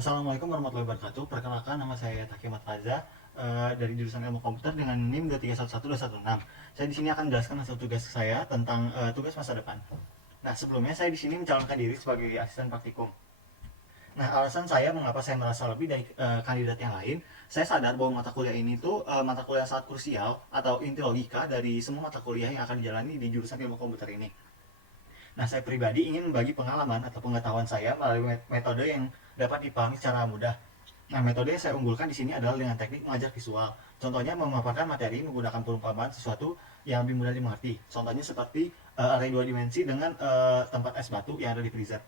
Assalamualaikum warahmatullahi wabarakatuh. Perkenalkan, nama saya Taki Ahmad Faza, dari jurusan Ilmu Komputer dengan NIM 2311216. Saya di sini akan menjelaskan hasil tugas saya tentang tugas masa depan. Nah, sebelumnya saya di sini mencalonkan diri sebagai asisten praktikum. Nah, alasan saya mengapa saya merasa lebih dari kandidat yang lain, saya sadar bahwa mata kuliah ini tuh mata kuliah yang sangat krusial atau inti logika dari semua mata kuliah yang akan dijalani di jurusan Ilmu Komputer ini. Nah, saya pribadi ingin membagi pengalaman atau pengetahuan saya melalui metode yang dapat dipahami secara mudah. Nah, metode yang saya unggulkan di sini adalah dengan teknik mengajar visual. Contohnya memaparkan materi menggunakan perumpamaan sesuatu yang lebih mudah dimengerti. Contohnya seperti array dua dimensi dengan tempat es batu yang ada di freezer.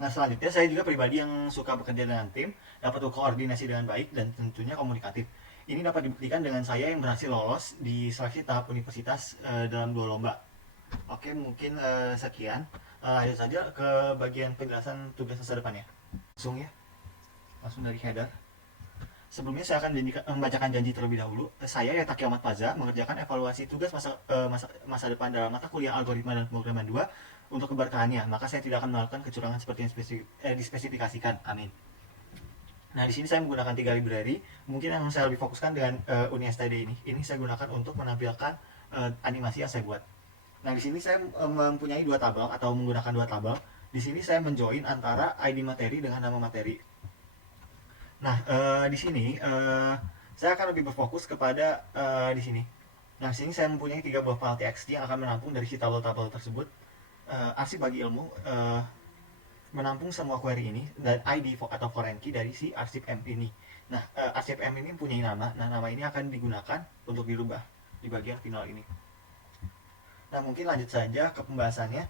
Nah, selanjutnya saya juga pribadi yang suka bekerja dengan tim, dapat berkoordinasi dengan baik dan tentunya komunikatif. Ini dapat dibuktikan dengan saya yang berhasil lolos di seleksi tahap universitas dalam 2 lomba. Oke, mungkin sekian. Lanjut saja ke bagian penjelasan tugas masa depan ya. Langsung ya, langsung dari header. Sebelumnya saya akan membacakan janji terlebih dahulu. Saya Yataki Ahmad Faza mengerjakan evaluasi tugas masa depan dalam mata kuliah algoritma dan pemrograman 2 untuk keberkahannya. Maka saya tidak akan melakukan kecurangan seperti yang dispesifikasikan. Amin. Nah, di sini saya menggunakan 3 library. Mungkin yang saya lebih fokuskan dengan Uni STD ini. Ini saya gunakan untuk menampilkan animasi yang saya buat. Nah, di sini saya mempunyai 2 tabel atau menggunakan 2 tabel. Di sini saya menjoin antara ID materi dengan nama materi. Nah, di sini saya akan lebih berfokus kepada di sini. Nah, di sini saya mempunyai 3 buah file txt yang akan menampung dari si tabel-tabel tersebut. Arsip bagi ilmu menampung semua query ini dan ID atau foreign key dari si arsip M ini. Nah, arsip M ini mempunyai nama. Nah, nama ini akan digunakan untuk dirubah di bagian final ini. Nah, mungkin lanjut saja ke pembahasannya.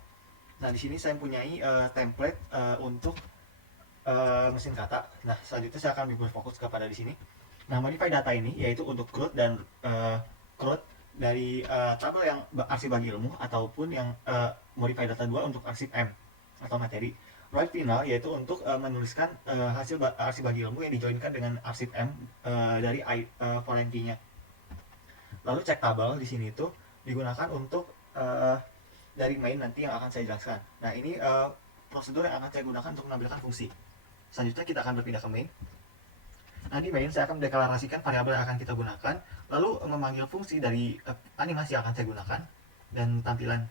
Nah, di sini saya mempunyai template untuk mesin kata. Nah, selanjutnya saya akan lebih berfokus kepada di sini. Nah, modify data ini yaitu untuk CRUD dan CRUD dari tabel yang arsip bagi ilmu ataupun yang modify data 2 untuk arsip M atau materi. Write final yaitu untuk menuliskan hasil arsip bagi ilmu yang dijoinkan dengan arsip M dari foreign key-nya. Lalu cek tabel di sini itu digunakan untuk dari main nanti yang akan saya jelaskan. Nah, ini prosedur yang akan saya gunakan untuk menampilkan fungsi. Selanjutnya kita akan berpindah ke main. Nah, di main saya akan mendeklarasikan variabel yang akan kita gunakan, lalu memanggil fungsi dari animasi yang akan saya gunakan dan tampilan.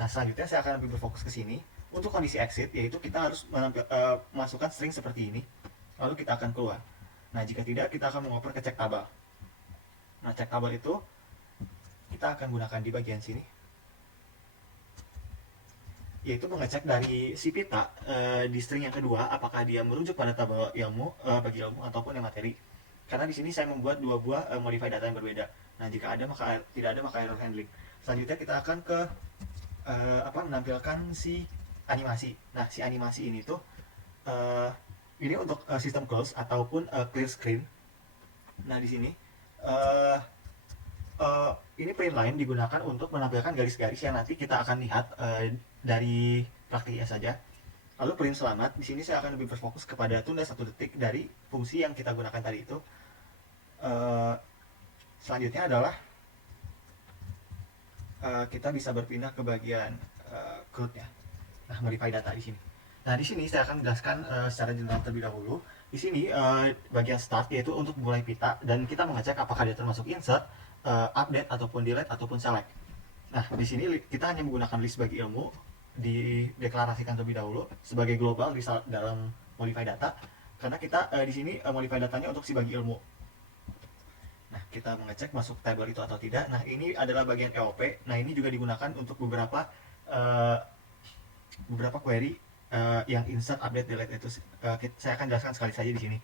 Nah, selanjutnya saya akan lebih berfokus ke sini. Untuk kondisi exit yaitu kita harus masukkan string seperti ini, lalu kita akan keluar. Nah, jika tidak kita akan mengoper ke cek tabel. Nah, cek tabel itu kita akan gunakan di bagian sini, yaitu mengecek dari si pita di string yang kedua apakah dia merujuk pada tabel ilmu bagi ilmu ataupun yang materi. Karena di sini saya membuat 2 buah modify data yang berbeda. Nah, jika ada maka tidak ada maka error handling. Selanjutnya kita akan ke menampilkan si animasi. Nah, si animasi ini tuh ini untuk sistem close ataupun clear screen. Nah, di sini ini print line digunakan untuk menampilkan garis-garis yang nanti kita akan lihat dari praktiknya saja. Lalu print selamat, di sini saya akan lebih berfokus kepada tunda 1 detik dari fungsi yang kita gunakan tadi itu. Selanjutnya adalah kita bisa berpindah ke bagian CRUD-nya. Nah, modify data di sini. Nah, di sini saya akan menjelaskan secara general terlebih dahulu. Di sini bagian start yaitu untuk mulai pita dan kita mengecek apakah dia termasuk insert, update ataupun delete ataupun select. Nah, di sini kita hanya menggunakan list bagi ilmu dideklarasikan terlebih dahulu sebagai global di dalam modify data karena kita di sini modify datanya untuk si bagi ilmu. Nah, kita mengecek masuk table itu atau tidak. Nah, ini adalah bagian EOP. Nah, ini juga digunakan untuk beberapa query yang insert, update, delete itu. Saya akan jelaskan sekali saja di sini.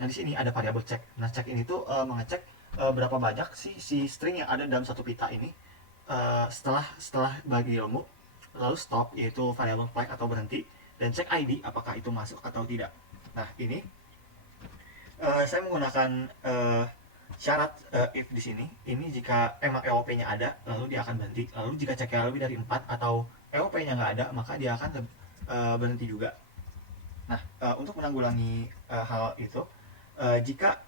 Nah, di sini ada variabel check. Nah, check ini tuh mengecek berapa banyak si string yang ada dalam satu pita ini setelah bagi ilmu. Lalu stop yaitu variabel flag atau berhenti, dan check ID apakah itu masuk atau tidak. Nah, ini saya menggunakan syarat if di sini. Ini jika emang EOP-nya ada, lalu dia akan berhenti. Lalu jika check-nya lebih dari 4 atau EOP-nya nggak ada, maka dia akan berhenti juga. Nah, untuk menanggulangi hal itu, jika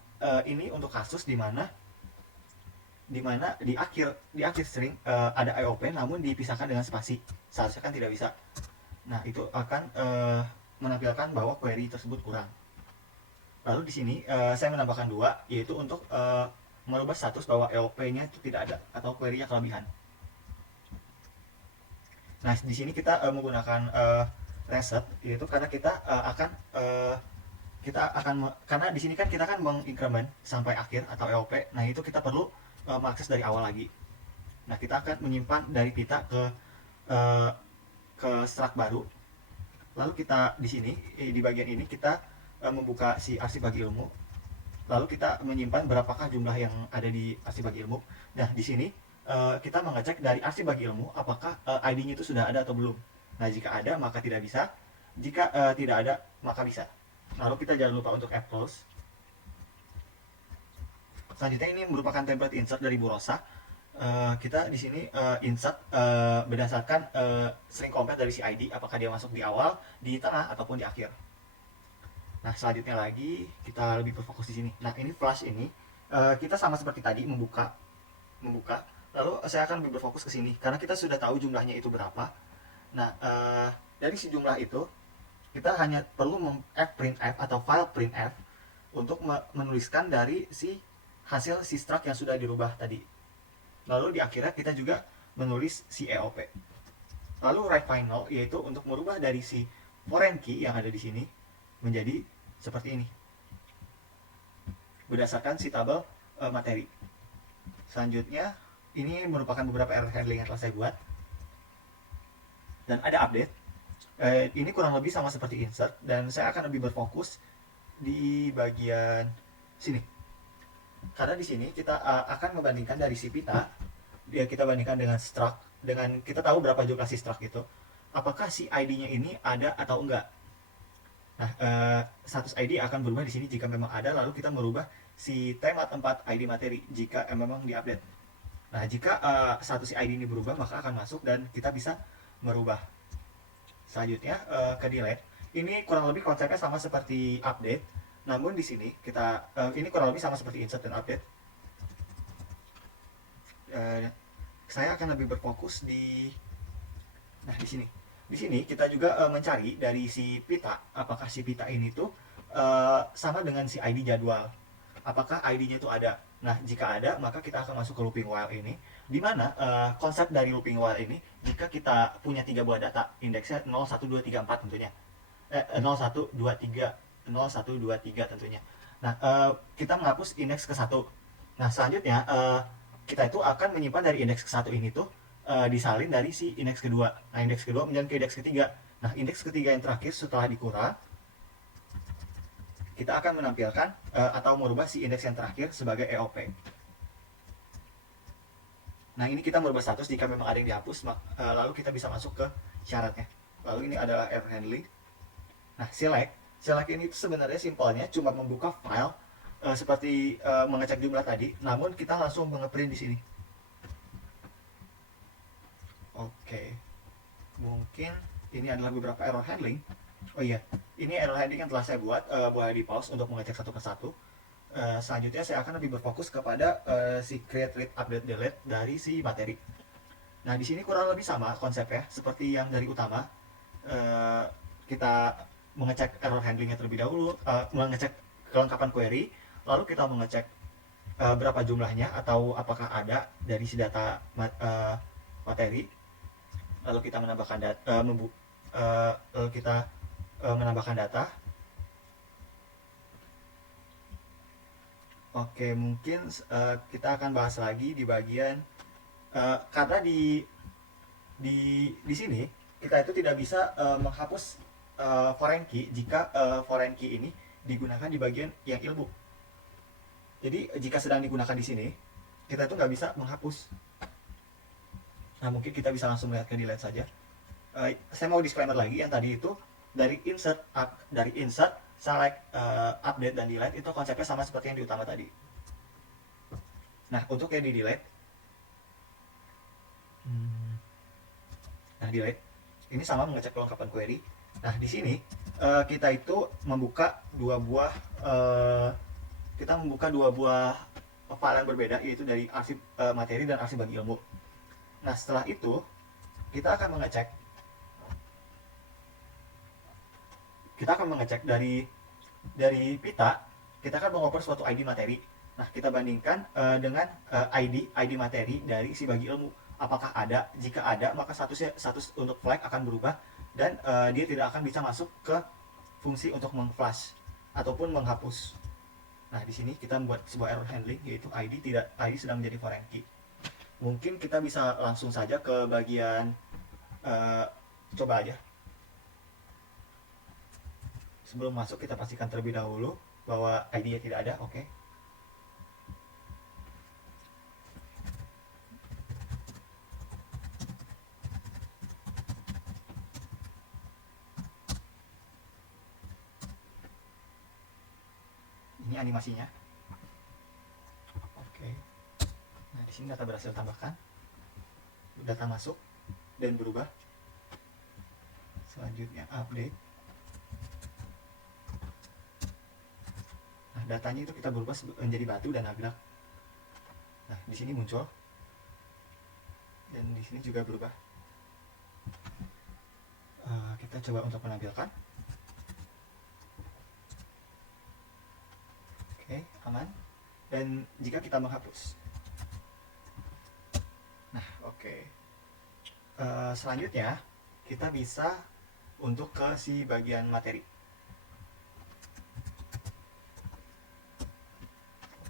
ini untuk kasus di mana di akhir string ada IOP namun dipisahkan dengan spasi, seharusnya kan tidak bisa. Nah, itu akan menampilkan bahwa query tersebut kurang. Lalu di sini saya menambahkan 2, yaitu untuk merubah status bahwa EOP-nya itu tidak ada atau query-nya kelebihan. Nah, di sini kita menggunakan reset, yaitu karena karena di sini kan kita kan mengincrement sampai akhir atau EOP. Nah, itu kita perlu mengakses dari awal lagi. Nah, kita akan menyimpan dari pita ke struct baru. Lalu kita di sini di bagian ini kita membuka si arsip bagi ilmu. Lalu kita menyimpan berapakah jumlah yang ada di arsip bagi ilmu. Nah, di sini kita mengecek dari arsip bagi ilmu apakah ID-nya itu sudah ada atau belum. Nah, jika ada maka tidak bisa. Jika tidak ada maka bisa. Lalu kita jangan lupa untuk add close. Selanjutnya ini merupakan template insert dari Bu Rosa. Kita di sini insert berdasarkan string compare dari si ID, apakah dia masuk di awal, di tengah, ataupun di akhir. Nah, selanjutnya lagi kita lebih berfokus di sini. Nah, ini flash ini kita sama seperti tadi membuka. Lalu saya akan lebih berfokus ke sini karena kita sudah tahu jumlahnya itu berapa. Nah, dari si jumlah itu kita hanya perlu printf atau file printf untuk menuliskan dari si hasil si struct yang sudah dirubah tadi. Lalu di akhirnya kita juga menulis si EOP. Lalu write final yaitu untuk merubah dari si foreign key yang ada di sini menjadi seperti ini berdasarkan si tabel materi. Selanjutnya ini merupakan beberapa error handling yang telah saya buat dan ada update. Ini kurang lebih sama seperti insert dan saya akan lebih berfokus di bagian sini. Karena di sini kita akan membandingkan dari si pita, kita bandingkan dengan struct, dengan kita tahu berapa jumlah si struct itu, apakah si ID-nya ini ada atau enggak. Nah, status ID akan berubah di sini jika memang ada, lalu kita merubah si tema tempat ID materi jika memang diupdate. Nah, jika status si ID ini berubah, maka akan masuk dan kita bisa merubah. Selanjutnya ke delete. Ini kurang lebih konsepnya sama seperti update. Namun di sini kita ini kurang lebih sama seperti insert dan update. Saya akan lebih berfokus di di sini. Di sini kita juga mencari dari si pita, apakah si pita ini tuh sama dengan si ID jadwal. Apakah ID-nya itu ada? Nah, jika ada, maka kita akan masuk ke looping while ini, di mana konsep dari looping while ini, jika kita punya 3 buah data, indeksnya 0, 1, 2, 3, 4 tentunya. 0, 1, 2, 3, 0, 1, 2, 3 tentunya. Nah, kita menghapus indeks ke 1. Nah, selanjutnya kita itu akan menyimpan dari indeks ke 1 ini tuh disalin dari si indeks kedua. Nah, indeks kedua menjadi ke indeks ketiga. Nah, indeks ketiga yang terakhir setelah dikurang, kita akan menampilkan atau merubah si indeks yang terakhir sebagai EOP. Nah, ini kita merubah status jika memang ada yang dihapus, lalu kita bisa masuk ke syaratnya. Lalu ini adalah error handling. Nah, select ini sebenarnya simpelnya cuma membuka file seperti mengecek jumlah tadi, namun kita langsung mengeprint di sini. Oke, mungkin ini adalah beberapa error handling. Oh iya, ini error handling yang telah saya buat, boleh di pause untuk mengecek satu persatu. Selanjutnya saya akan lebih berfokus kepada si create, read, update, delete dari si materi. Nah, di sini kurang lebih sama konsepnya seperti yang dari utama. Kita mengecek error handlingnya terlebih dahulu, mengecek kelengkapan query, lalu kita mengecek berapa jumlahnya atau apakah ada dari si data materi, lalu kita menambahkan menambahkan data. Oke, mungkin kita akan bahas lagi di bagian karena di sini kita itu tidak bisa menghapus foreign key jika foreign key ini digunakan di bagian yang ilmu. Jadi jika sedang digunakan di sini, kita itu nggak bisa menghapus. Nah, mungkin kita bisa langsung melihat ke delete saja. Saya mau disclaimer lagi, yang tadi itu dari insert, select, update, dan delete itu konsepnya sama seperti yang di utama tadi. Nah, untuk yang di delete, delete ini sama mengecek kelengkapan query. Nah, di sini kita itu membuka dua buah file yang berbeda, yaitu dari arsip materi dan arsip bagi ilmu. Nah, setelah itu kita akan mengecek kita akan mengecek dari pita, kita kan mengoper suatu ID materi. Nah, kita bandingkan dengan ID materi dari si bagi ilmu. Apakah ada? Jika ada, maka status untuk flag akan berubah dan dia tidak akan bisa masuk ke fungsi untuk mengflash ataupun menghapus. Nah, di sini kita membuat sebuah error handling, yaitu ID sedang menjadi foreign key. Mungkin kita bisa langsung saja ke bagian coba aja. Sebelum masuk, kita pastikan terlebih dahulu bahwa ID-nya tidak ada. Oke. Ini animasinya. Oke. Nah, di sini data berhasil tambahkan. Data masuk dan berubah. Selanjutnya update. Nah, datanya itu kita berubah menjadi batu dan nagrak. Nah, di sini muncul. Dan di sini juga berubah. Kita coba untuk menampilkan. Oke, aman. Dan jika kita menghapus. Nah, oke. Selanjutnya, kita bisa untuk ke si bagian materi.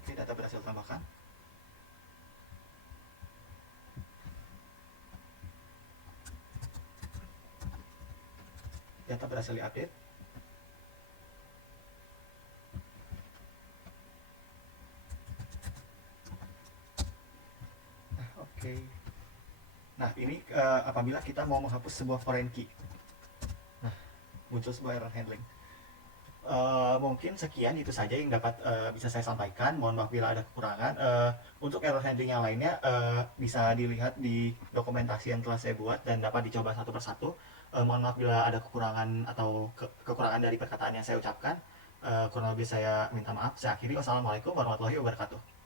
Oke, data berhasil tambahkan. Data berhasil diupdate. Nah, oke. Nah, ini apabila kita mau menghapus sebuah foreign key. Nah, muncul sebuah error handling. Mungkin sekian itu saja yang dapat bisa saya sampaikan. Mohon maaf bila ada kekurangan. Untuk error handling yang lainnya bisa dilihat di dokumentasi yang telah saya buat dan dapat dicoba satu persatu. Mohon maaf bila ada kekurangan atau kekurangan dari perkataan yang saya ucapkan. Kurang lebih saya minta maaf. Saya akhiri. Wassalamualaikum warahmatullahi wabarakatuh.